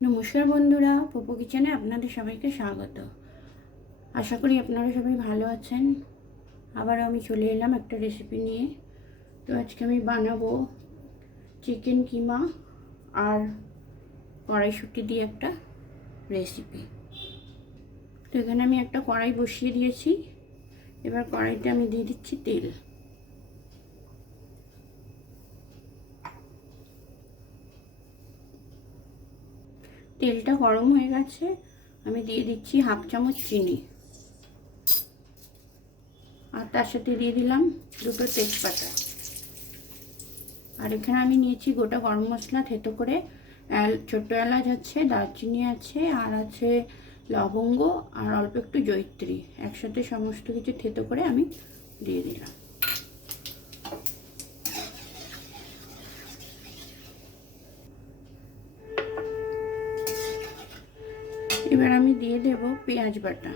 নমস্কার বন্ধুরা, পপু কিচেনে আপনাদের সবাইকে স্বাগত। আশা করি আপনারা সবাই ভালো আছেন। আবার আমি চলে এলাম একটা রেসিপি নিয়ে। তো আজকে আমি বানাবো চিকেন কিমা আর কড়াইশুঁটি দিয়ে একটা রেসিপি। তো এখানে আমি একটা কড়াই বসিয়ে দিয়েছি। এবার কড়াইতে আমি দিয়ে দিচ্ছি তেল। তেলটা গরম হয়ে গেছে, আমি দিয়ে দিচ্ছি হাফ চামচ চিনি, আর তার সাথে দিয়ে দিলাম দুটো তেজপাতা। আর এখানে আমি নিয়েছি গোটা গরম মশলা থেতো করে, ছোটো এলাচ আছে, দারচিনি আছে, আর আছে লবঙ্গ, আর অল্প একটু জয়িত্রী। একসাথে সমস্ত কিছু থেতো করে আমি দিয়ে দিলাম। এবার আমি দিয়ে দেব পেঁয়াজ বাটা।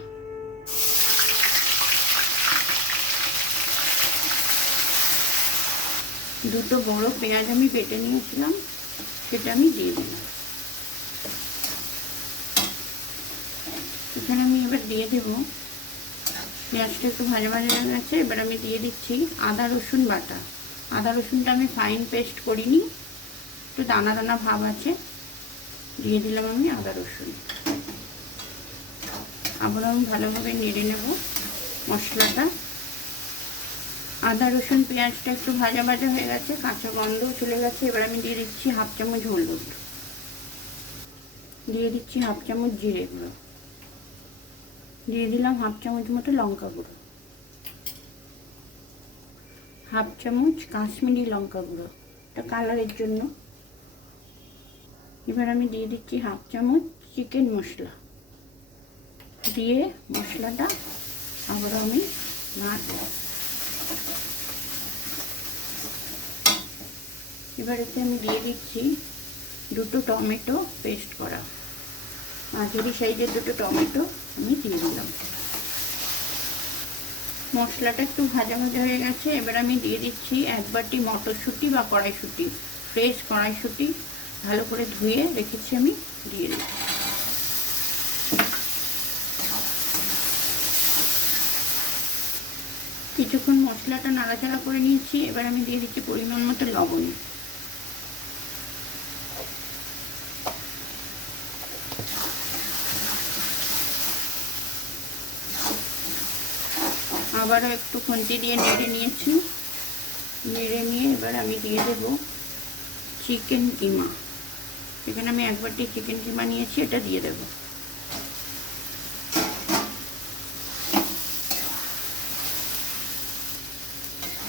দুটো বড় পেঁয়াজ আমি বেটে নিয়েছিলাম, সেটা আমি দিয়ে দিলাম। এখানে আমি এবার দিয়ে দেব, পেঁয়াজটা একটু ভাজা ভাজা হয়ে গেছে, এবার আমি দিয়ে দিচ্ছি আদা রসুন বাটা। আদা রসুনটা আমি ফাইন পেস্ট করিনি, একটু দানা দানা ভাব আছে। দিয়ে দিলাম আমি আদা রসুন। আবার আমি ভালোভাবে নেড়ে নেব মশলাটা। আদা রসুন পেঁয়াজটা একটু ভাজা ভাজা হয়ে গেছে, কাঁচা গন্ধও চলে গেছে। এবার আমি দিয়ে দিচ্ছি হাফ চামচ হলুদ, দিয়ে দিচ্ছি হাফ চামচ জিরে গুঁড়ো, দিয়ে দিলাম হাফ চামচ মতো লঙ্কা গুঁড়ো, হাফ চামচ কাশ্মীরি লঙ্কা গুঁড়ো, এটা কালারের জন্য। এবার আমি দিয়ে দিচ্ছি হাফ চামচ চিকেন মশলা, দিয়ে মশলাটা আবার আমি নাড়ব। এবার এতে আমি দিয়ে দিচ্ছি দুটো টমেটো পেস্ট করা, মাঝারি সাইজের দুটো টমেটো আমি দিয়ে দিলাম। মশলাটা একটু ভাজা ভাজা হয়ে গেছে, এবার আমি দিয়ে দিচ্ছি এক বাটি মটরশুঁটি বা কড়াইশুঁটি, ফ্রেশ কড়াইশুঁটি ভালো করে ধুয়ে রেখেছি আমি, দিয়ে দিচ্ছি। কিছুক্ষণ মশলাটা নাড়াচাড়া করে নিয়েছি, এবার আমি দিয়ে দিচ্ছি পরিমাণ মতো লবণ। আবারও একটু খুন্তি দিয়ে নেড়ে নিয়েছি। নেড়ে নিয়ে এবার আমি দিয়ে দেব চিকেন কিমা। এখানে আমি এক বাটি চিকেন কিমা নিয়েছি, এটা দিয়ে দেব।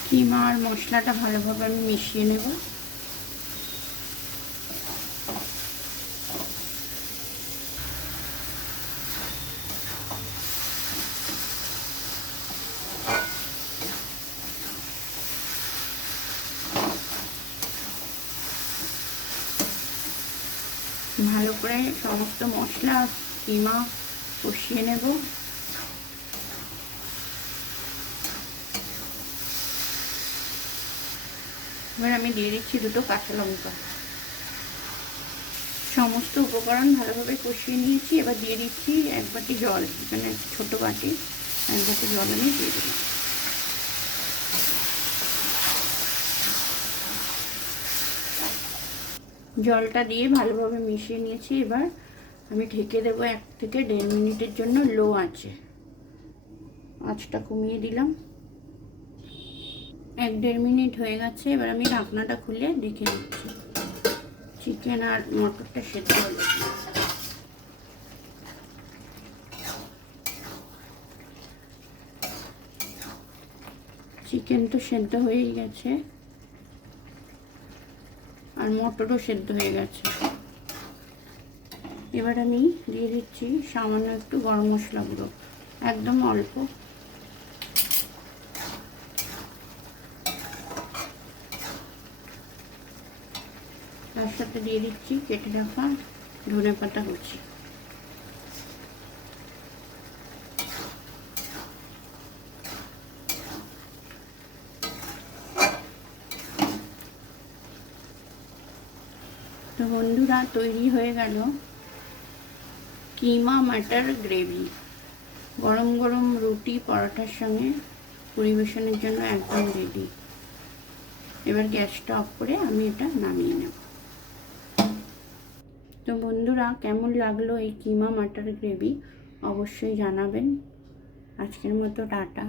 কিমা আর মশলাটা ভালোভাবে আমি মিশিয়ে নেব। ভালো করে সমস্ত মশলা কিমা কষিয়ে নেব। এবার আমি দিয়ে দিচ্ছি দুটো কাঁচা লঙ্কা। সমস্ত উপকরণ ভালোভাবে কষিয়ে নিয়েছি। এবার দিয়ে দিচ্ছি এক বাটি জল, এখানে ছোট বাটি এক বাটি জল আমি দিয়ে দিলাম। জলটা দিয়ে ভালোভাবে মিশিয়ে নিয়েছি। এবার আমি ঢেকে দেবো 1 থেকে 1.5 মিনিটের জন্য লো আঁচে। আঁচটা কমিয়ে দিলাম। 1-1.5 মিনিট হয়ে গেছে, এবার আমি ঢাকনাটা খুলে দেখে নিচ্ছি চিকেন আর মটরটা সেদ্ধ হলো। চিকেন তো সেদ্ধ হয়েই গেছে, আর মটরও সেদ্ধ হয়ে গেছে। এবার আমি দিয়ে দিচ্ছি সামান্য একটু গরম মশলা গুঁড়ো, একদম অল্প। তার সাথে দিয়ে দিচ্ছি কেটে রাখা ধনেপাতা কুচি। তো বন্ধুরা, তৈরি হয়ে গেল কিমা মাটার গ্রেভি গরম গরম রুটি পরোটার সঙ্গে পরিবেশনের জন্য একদম রেডি। এবার গ্যাসটা অফ করে আমি এটা নামিয়ে নেব। তো বন্ধুরা, কেমন লাগলো এই কিমা মাটার গ্রেভি অবশ্যই জানাবেন। আজকের মতো টাটা।